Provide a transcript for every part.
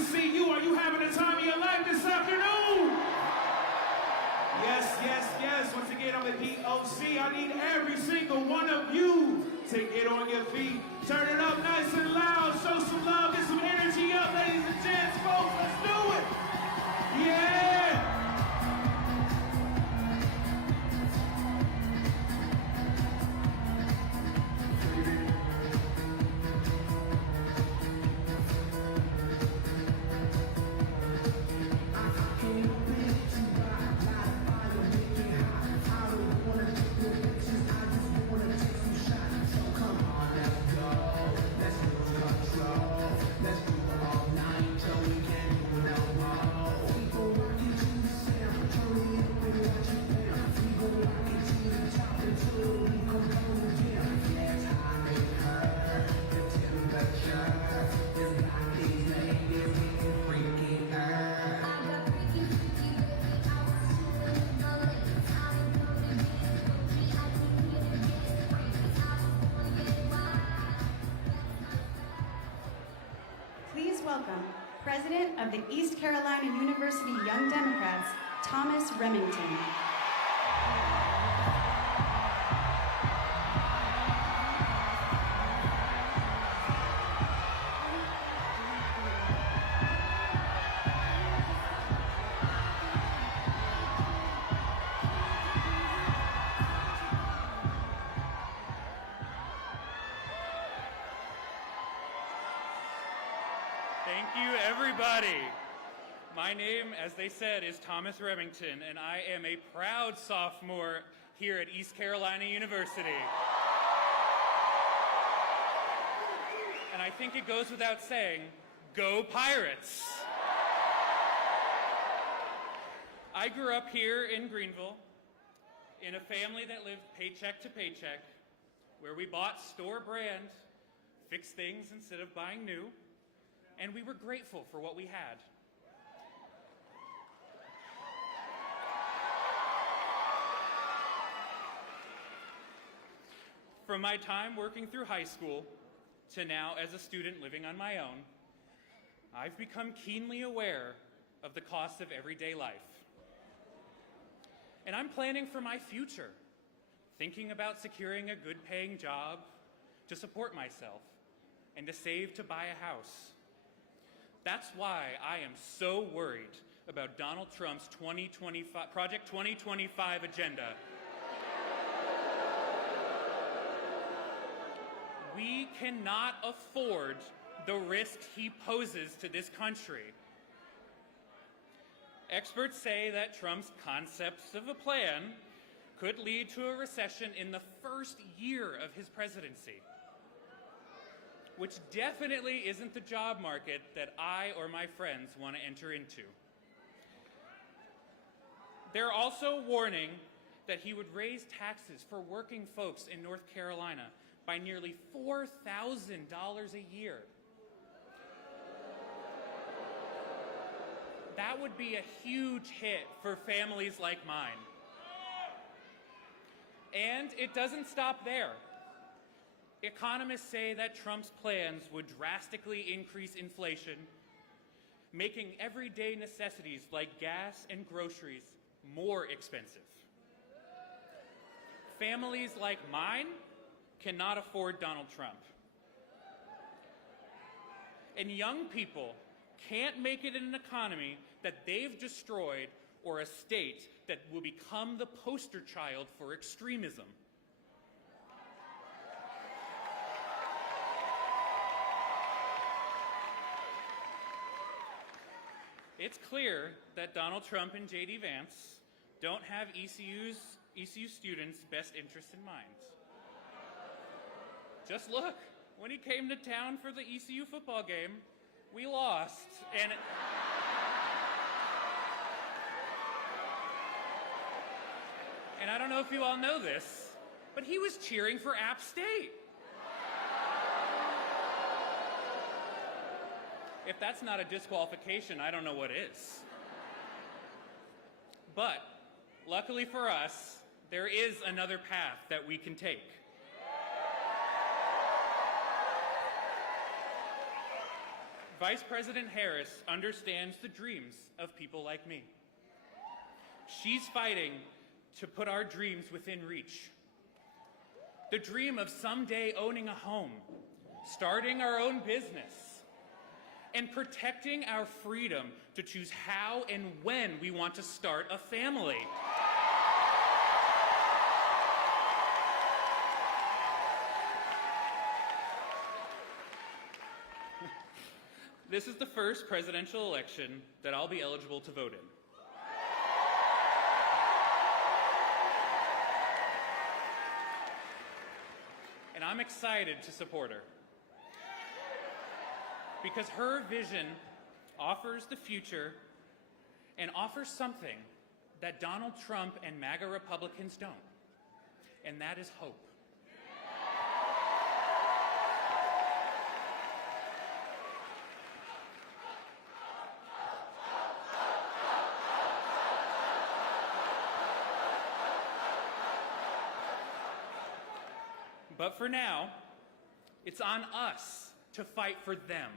HBCU. Are you having the time of your life this afternoon? Yes, yes, yes. Once again, I'm the DOC. I need every single one of you to get on your feet. Turn it up nice and loud. Show some love. Get some energy up, ladies and gents, folks. Let's do it. Yeah. Welcome, President of the East Carolina University Young Democrats, Thomas Remington. Thank you, everybody. My name, as they said, is Thomas Remington, and I am a proud sophomore here at East Carolina University. And I think it goes without saying, go Pirates! I grew up here in Greenville in a family that lived paycheck to paycheck, where we bought store brand, fixed things instead of buying new, and we were grateful for what we had. From my time working through high school to now as a student living on my own, I've become keenly aware of the cost of everyday life. And I'm planning for my future, thinking about securing a good-paying job to support myself and to save to buy a house. That's why I am so worried about Donald Trump's Project 2025 agenda. We cannot afford the risk he poses to this country. Experts say that Trump's concepts of a plan could lead to a recession in the first year of his presidency, which definitely isn't the job market that I or my friends want to enter into. They're also warning that he would raise taxes for working folks in North Carolina by nearly $4,000 a year. That would be a huge hit for families like mine. And it doesn't stop there. Economists say that Trump's plans would drastically increase inflation, making everyday necessities like gas and groceries more expensive. Families like mine cannot afford Donald Trump. And young people can't make it in an economy that they've destroyed or a state that will become the poster child for extremism. It's clear that Donald Trump and J.D. Vance don't have ECU students' best interests in mind. Just look, when he came to town for the ECU football game, we lost. And I don't know if you all know this, but he was cheering for App State. If that's not a disqualification, I don't know what is. But luckily for us, there is another path that we can take. Vice President Harris understands the dreams of people like me. She's fighting to put our dreams within reach. The dream of someday owning a home, starting our own business, and protecting our freedom to choose how and when we want to start a family. This is the first presidential election that I'll be eligible to vote in. And I'm excited to support her, because her vision offers the future and offers something that Donald Trump and MAGA Republicans don't, and that is hope. But for now, it's on us to fight for them,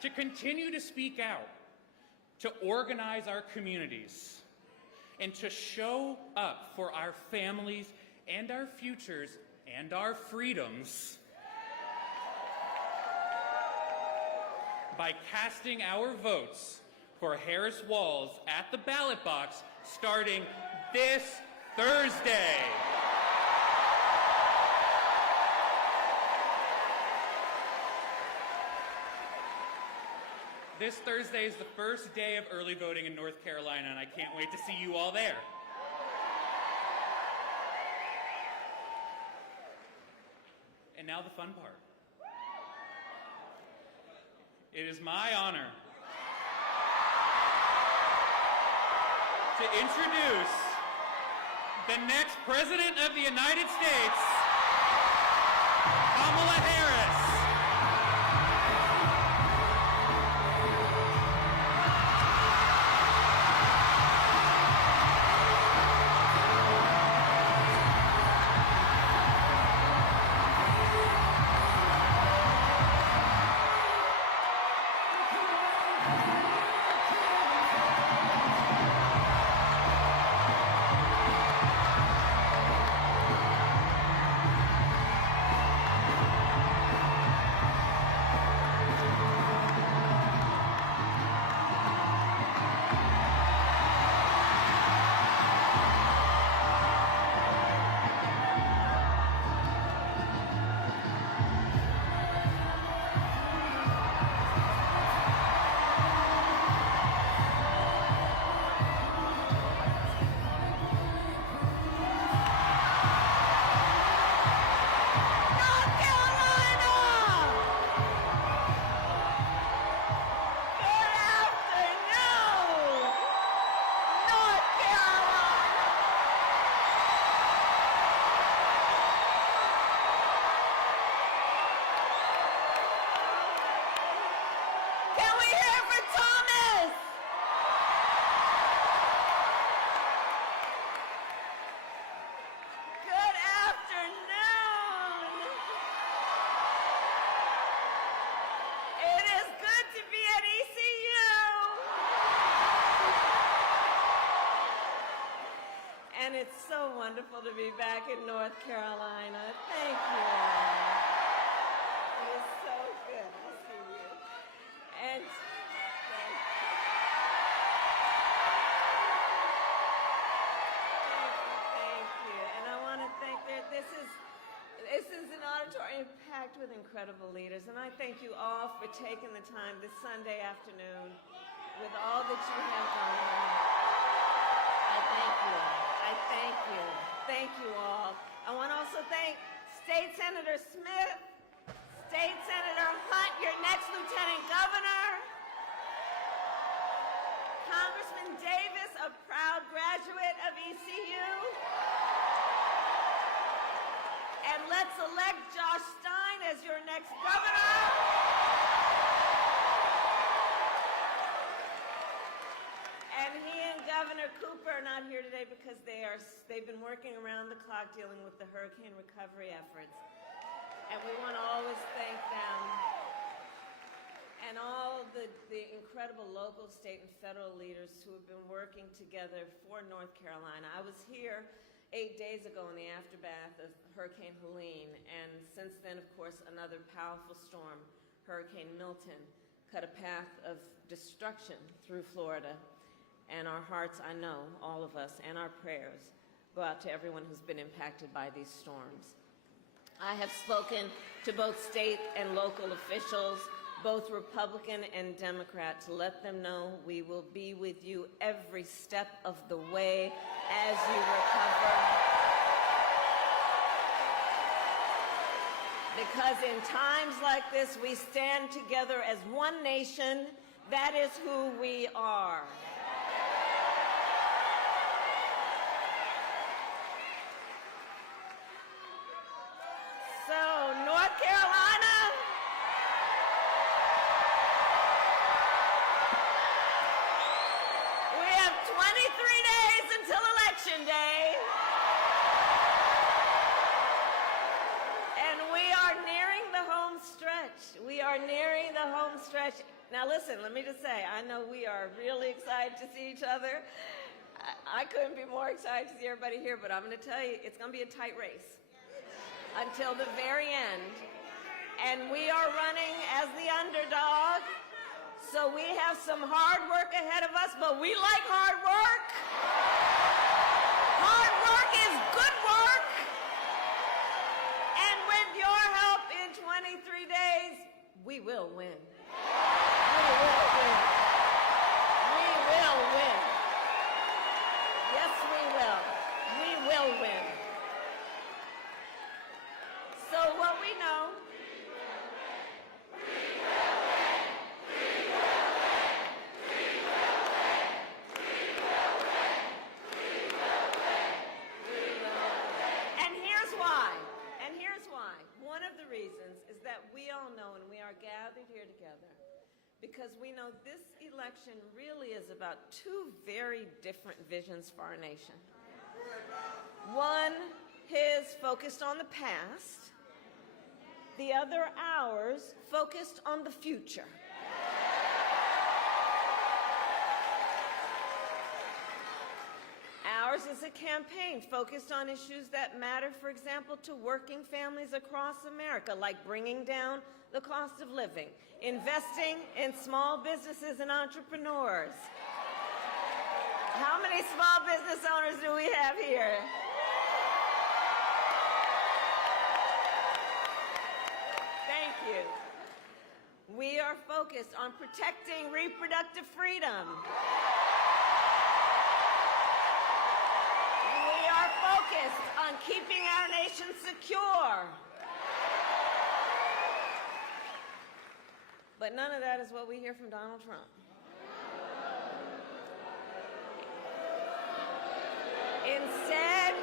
to continue to speak out, to organize our communities, and to show up for our families and our futures and our freedoms by casting our votes for Harris Walls at the ballot box starting this Thursday. This Thursday is the first day of early voting in North Carolina, and I can't wait to see you all there. And now the fun part. It is my honor to introduce the next President of the United States, Kamala Harris. And it's so wonderful to be back in North Carolina. Thank you all. It is so good to see you. And thank you. And I want to thank this is an auditorium packed with incredible leaders. And I thank you all for taking the time this Sunday afternoon with all that you have going on. I thank you all. I thank you. Thank you all. I want to also thank State Senator Smith, State Senator Hunt, your next Lieutenant Governor, Congressman Davis, a proud graduate of ECU, and let's elect Josh Stein as your next governor. And he and Governor Cooper are not here today because they've been working around the clock dealing with the hurricane recovery efforts. And we want to always thank them. and all the incredible local, state, and federal leaders who have been working together for North Carolina. I was here 8 days ago in the aftermath of Hurricane Helene, and since then, of course, another powerful storm, Hurricane Milton, cut a path of destruction through Florida. And our hearts, I know, all of us, and our prayers go out to everyone who's been impacted by these storms. I have spoken to both state and local officials, both Republican and Democrat, to let them know we will be with you every step of the way as you recover. Because in times like this, we stand together as one nation. That is who we are. So, North Carolina, we have 23 days until Election Day. And we are nearing the home stretch. We are nearing the home stretch. Now listen, let me just say, I know we are really excited to see each other. I couldn't be more excited to see everybody here, but I'm going to tell you, it's going to be a tight race until the very end. And we are running as the underdog, so we have some hard work ahead of us, but we like hard work. Hard work is good work. And with your help in 23 days, we will win. We will win. We will win. Yes, we will. We will win. So what we know, and here's why. And here's why. One of the reasons is that we all know, and we are gathered here together, because we know this election really is about two very different visions for our nation. One, his focused on the past. The other, ours, focused on the future. Ours is a campaign focused on issues that matter, for example, to working families across America, like bringing down the cost of living, investing in small businesses and entrepreneurs. How many small business owners do we have here? Thank you. We are focused on protecting reproductive freedom. We are focused on keeping our nation secure. But none of that is what we hear from Donald Trump. Instead,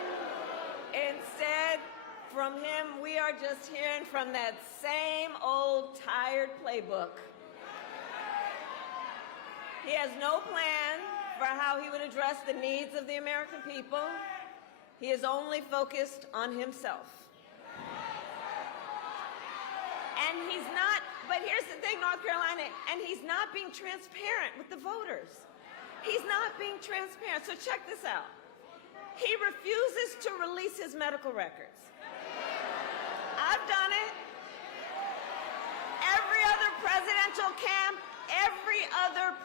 from him, we are just hearing from that same old tired playbook. He has no plan for how he would address the needs of the American people. He is only focused on himself. And he's not, but here's the thing, North Carolina, and he's not being transparent with the voters. He's not being transparent. So check this out. He refuses to release his medical records. I've done it. Every other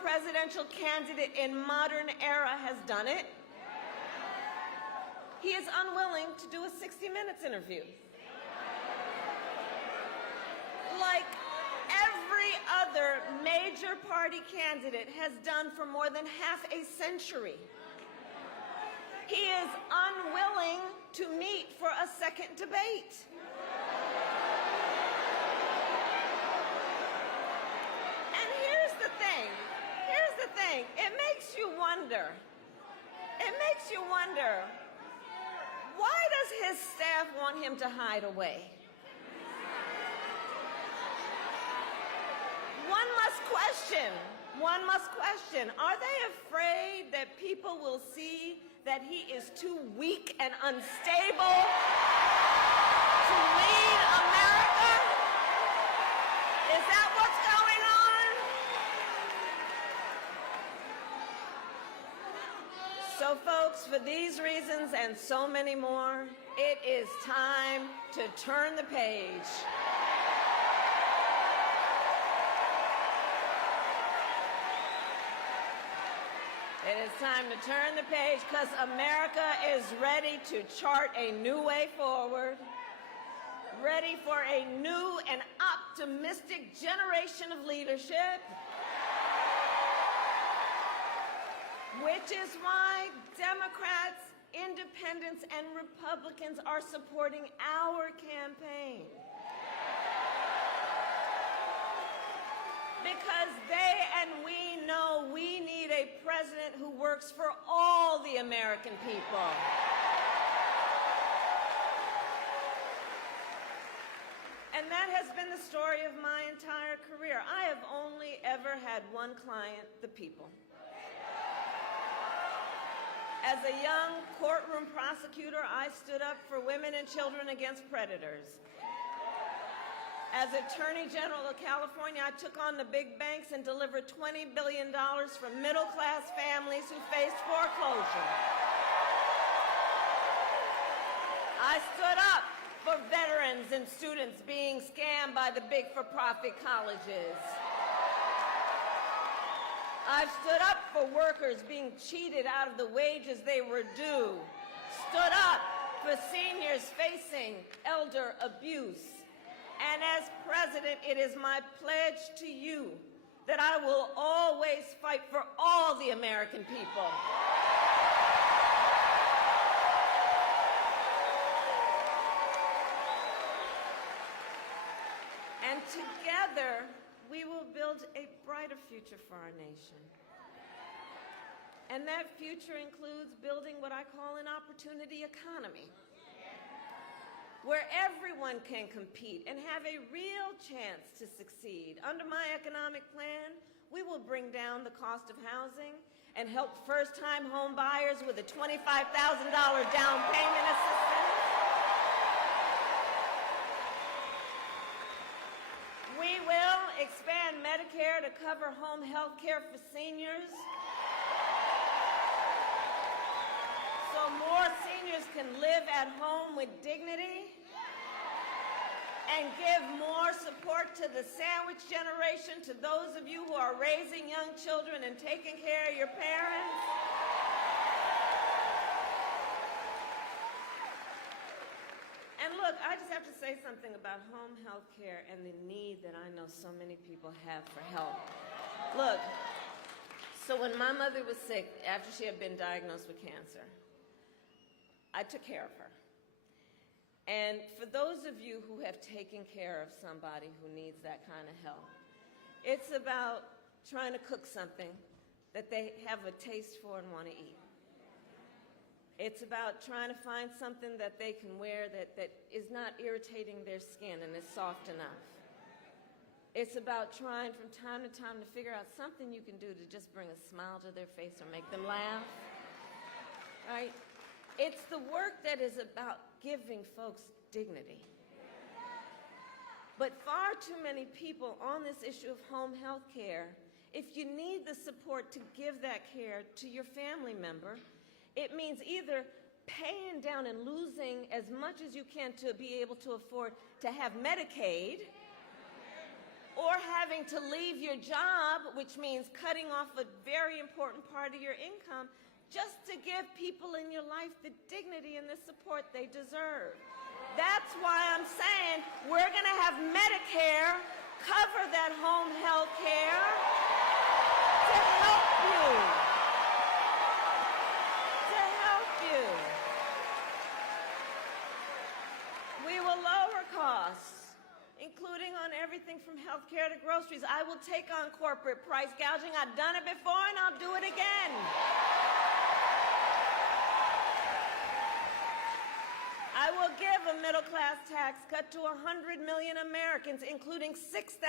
presidential candidate in modern era has done it. He is unwilling to do a 60 Minutes interview. Like every other major party candidate has done for more than half a century. He is unwilling to meet for a second debate. And here's the thing. It makes you wonder. Why does his staff want him to hide away? One must question, are they afraid that people will see that he is too weak and unstable to lead America? Is that what's going on? So, folks, for these reasons and so many more, it is time to turn the page. It is time to turn the page because America is ready to chart a new way forward, ready for a new and optimistic generation of leadership, which is why Democrats, Independents, and Republicans are supporting our campaign. Because they and we know we need a president who works for all the American people. And that has been the story of my entire career. I have only ever had one client, the people. As a young courtroom prosecutor, I stood up for women and children against predators. As Attorney General of California, I took on the big banks and delivered $20 billion from middle-class families who faced foreclosure. I stood up for veterans and students being scammed by the big for-profit colleges. I've stood up for workers being cheated out of the wages they were due. Stood up for seniors facing elder abuse. And as president, it is my pledge to you that I will always fight for all the American people. And together, we will build a brighter future for our nation. And that future includes building what I call an opportunity economy, where everyone can compete and have a real chance to succeed. Under my economic plan, we will bring down the cost of housing and help first-time home buyers with a $25,000 down payment assistance. We will expand Medicare to cover home health care for seniors, so more seniors can live at home with dignity, and give more support to the sandwich generation, to those of you who are raising young children and taking care of your parents. And look, I just have to say something about home health care and the need that I know so many people have for help. Look, so when my mother was sick, after she had been diagnosed with cancer, I took care of her. And for those of you who have taken care of somebody who needs that kind of help, it's about trying to cook something that they have a taste for and want to eat. It's about trying to find something that they can wear that is not irritating their skin and is soft enough. It's about trying from time to time to figure out something you can do to just bring a smile to their face or make them laugh, right? It's the work that is about giving folks dignity. But far too many people on this issue of home health care, if you need the support to give that care to your family member, it means either paying down and losing as much as you can to be able to afford to have Medicaid, or having to leave your job, which means cutting off a very important part of your income, just to give people in your life the dignity and the support they deserve. That's why I'm saying we're going to have Medicare cover that home health care to help you. To help you. We will lower costs, including on everything from health care to groceries. I will take on corporate price gouging. I've done it before and I'll do it again. I will give a middle-class tax cut to 100 million Americans, including $6,000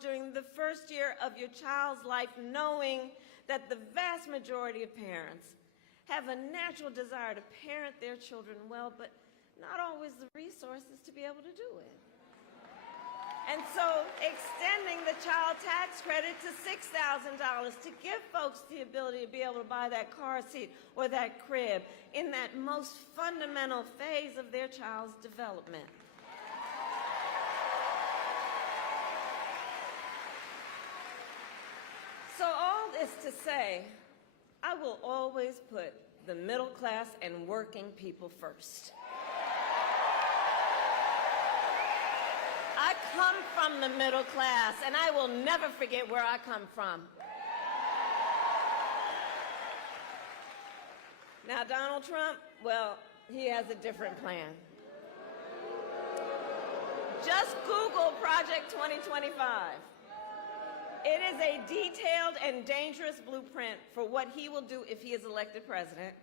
during the first year of your child's life, knowing that the vast majority of parents have a natural desire to parent their children well, but not always the resources to be able to do it. And so extending the child tax credit to $6,000 to give folks the ability to be able to buy that car seat or that crib in that most fundamental phase of their child's development. So all this to say, I will always put the middle class and working people first. I come from the middle class, and I will never forget where I come from. Now, Donald Trump, well, he has a different plan. Just Google Project 2025. It is a detailed and dangerous blueprint for what he will do if he is elected president.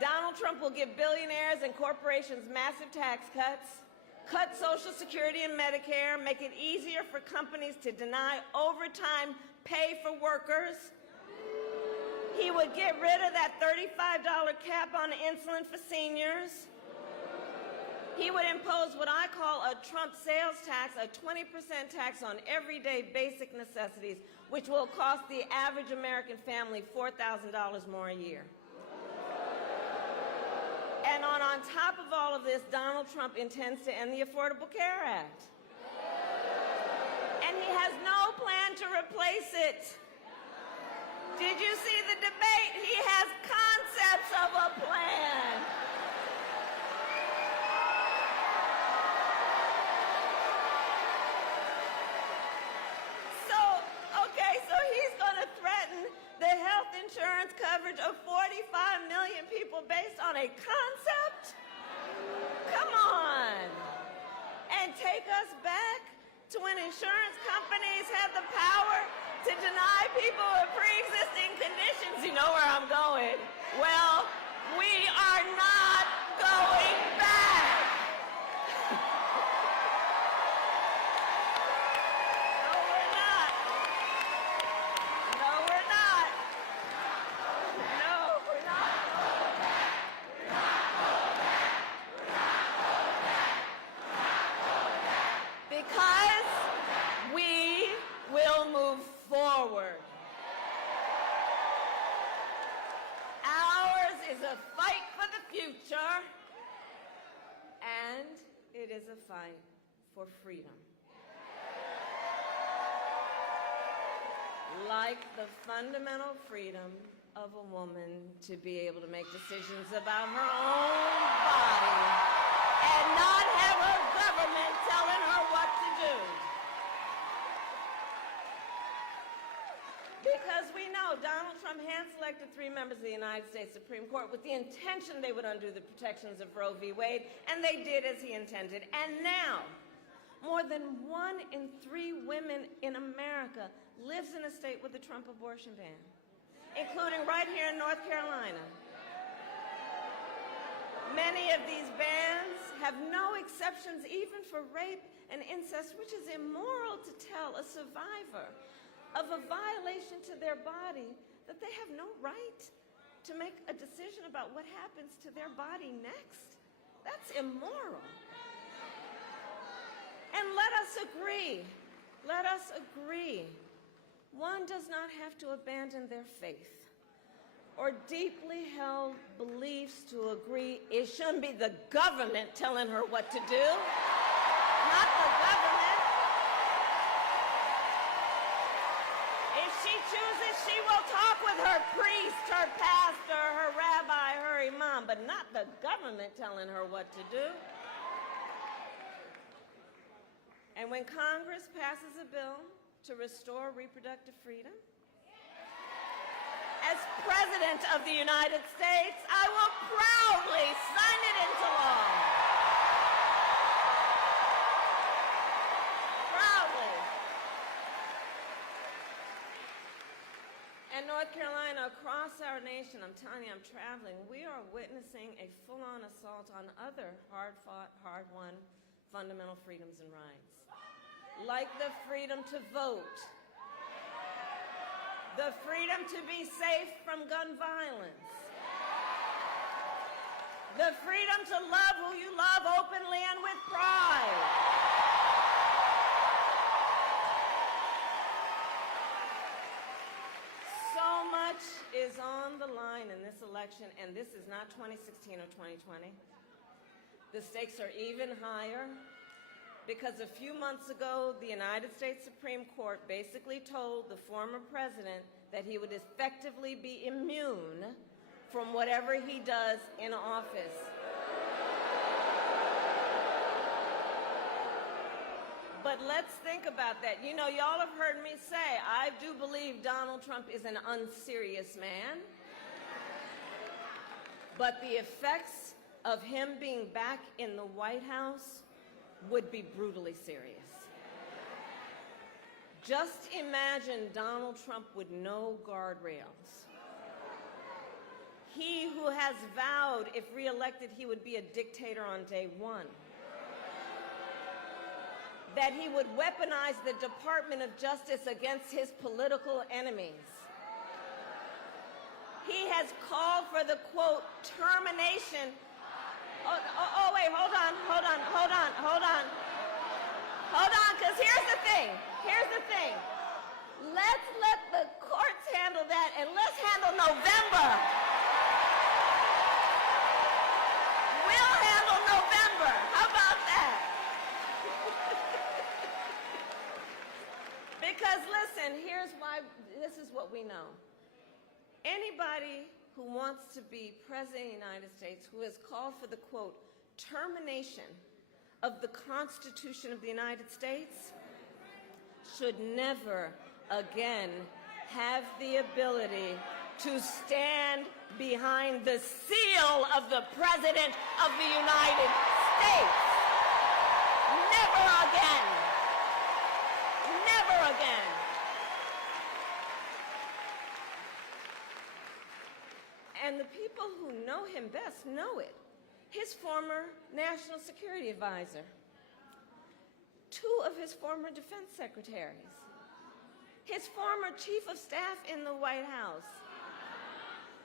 Donald Trump will give billionaires and corporations massive tax cuts, cut Social Security and Medicare, make it easier for companies to deny overtime pay for workers. He would get rid of that $35 cap on insulin for seniors. He would impose what I call a Trump sales tax, a 20% tax on everyday basic necessities, which will cost the average American family $4,000 more a year. And on top of all of this, Donald Trump intends to end the Affordable Care Act. And he has no plan to replace it. Did you see the debate? He has concepts of a plan. So he's going to threaten the health insurance coverage of 45 million people based on a concept? Come on. And take us back to when insurance companies had the power to deny people with pre-existing conditions. You know where I'm going. Well, we are not going back. Because we will move forward. Ours is a fight for the future, and it is a fight for freedom. Like the fundamental freedom of a woman to be able to make decisions about her own body and not have her government telling her what to do. Because we know Donald Trump hand-selected 3 members of the United States Supreme Court with the intention they would undo the protections of Roe v. Wade, and they did as he intended. And now, more than 1 in 3 women in America lives in a state with a Trump abortion ban, including right here in North Carolina. Many of these bans have no exceptions even for rape and incest, which is immoral to tell a survivor of a violation to their body that they have no right to make a decision about what happens to their body next. That's immoral. And let us agree, one does not have to abandon their faith or deeply held beliefs to agree it shouldn't be the government telling her what to do, not the government. If she chooses, she will talk with her priest, her pastor, her rabbi, her imam, but not the government telling her what to do. And when Congress passes a bill to restore reproductive freedom, as President of the United States, I will proudly sign it into law. Proudly. And North Carolina, across our nation, I'm telling you, I'm traveling, we are witnessing a full-on assault on other hard-fought, hard-won fundamental freedoms and rights, like the freedom to vote, the freedom to be safe from gun violence, the freedom to love who you love openly and with pride, much is on the line in this election, and this is not 2016 or 2020. The stakes are even higher because a few months ago, the United States Supreme Court basically told the former president that he would effectively be immune from whatever he does in office. But let's think about that. You know, y'all have heard me say, I do believe Donald Trump is an unserious man. But the effects of him being back in the White House would be brutally serious. Just imagine Donald Trump with no guardrails. He who has vowed, if reelected, he would be a dictator on day one. That he would weaponize the Department of Justice against his political enemies. He has called for the, quote, termination. Wait, hold on, because here's the thing. Let's let the courts handle that, and let's handle November. We'll handle November. How about that? Because listen, here's why, this is what we know. Anybody who wants to be President of the United States, who has called for the, quote, termination of the Constitution of the United States, should never again have the ability to stand behind the seal of the President of the United States. Never again. Never again. And the people who know him best know it. His former national security advisor, two of his former defense secretaries, his former chief of staff in the White House,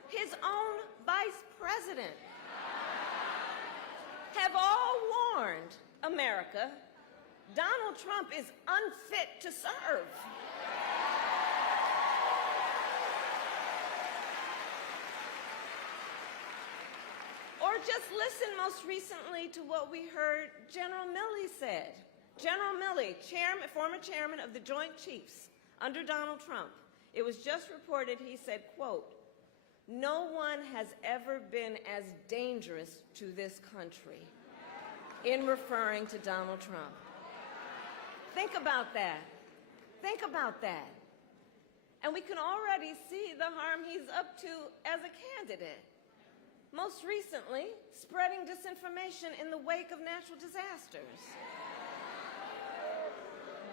his own vice president, have all warned America Donald Trump is unfit to serve. Or just listen most recently to what we heard General Milley said. General Milley, former chairman of the Joint Chiefs under Donald Trump. It was just reported, he said, quote, "No one has ever been as dangerous to this country," in referring to Donald Trump. Think about that. Think about that. And we can already see the harm he's up to as a candidate. Most recently, spreading disinformation in the wake of natural disasters.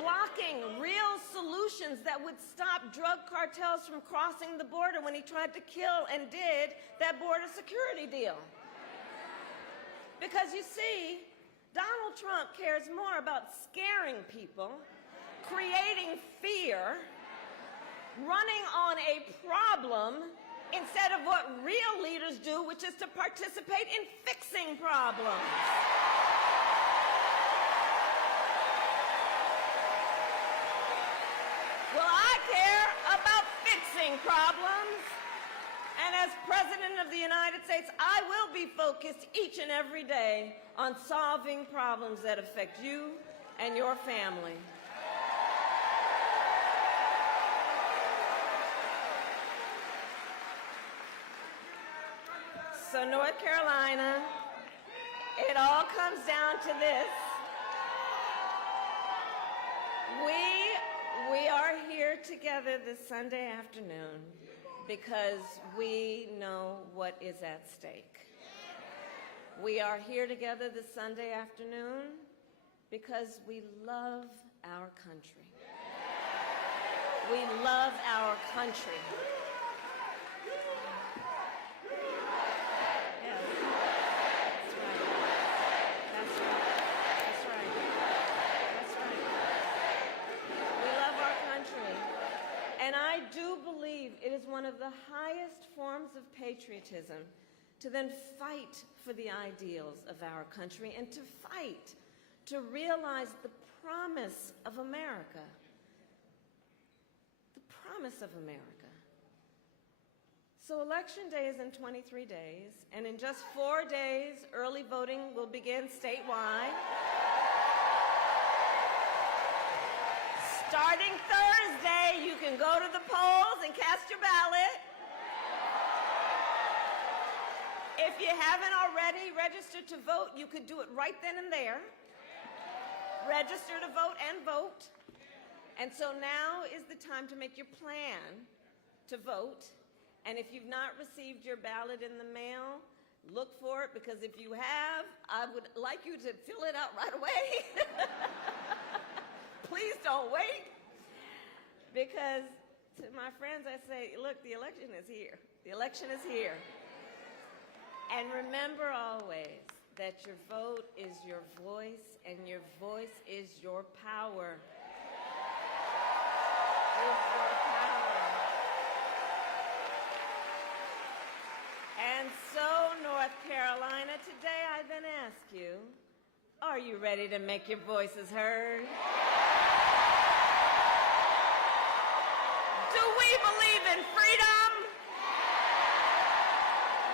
Blocking real solutions that would stop drug cartels from crossing the border when he tried to kill and did that border security deal. Because you see, Donald Trump cares more about scaring people, creating fear, running on a problem, instead of what real leaders do, which is to participate in fixing problems. Well, I care about fixing problems. And as President of the United States, I will be focused each and every day on solving problems that affect you and your family. So North Carolina, it all comes down to this. We are here together this Sunday afternoon because we know what is at stake. We are here together this Sunday afternoon because we love our country. We love our country. And I do believe it is one of the highest forms of patriotism to then fight for the ideals of our country and to fight to realize the promise of America. The promise of America. So Election Day is in 23 days, and in just 4 days, early voting will begin statewide. Starting Thursday, you can go to the polls and cast your ballot. If you haven't already registered to vote, you could do it right then and there. Register to vote and vote. And so now is the time to make your plan to vote. And if you've not received your ballot in the mail, look for it, because if you have, I would like you to fill it out right away. Please don't wait. Because to my friends, I say, look, the election is here. The election is here. And remember always that your vote is your voice, and your voice is your power. Is your power. And so, North Carolina, today I then ask you, are you ready to make your voices heard? Do we believe in freedom?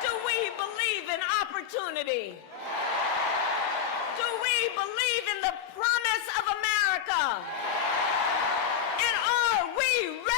Do we believe in opportunity? Do we believe in the promise of America? And are we ready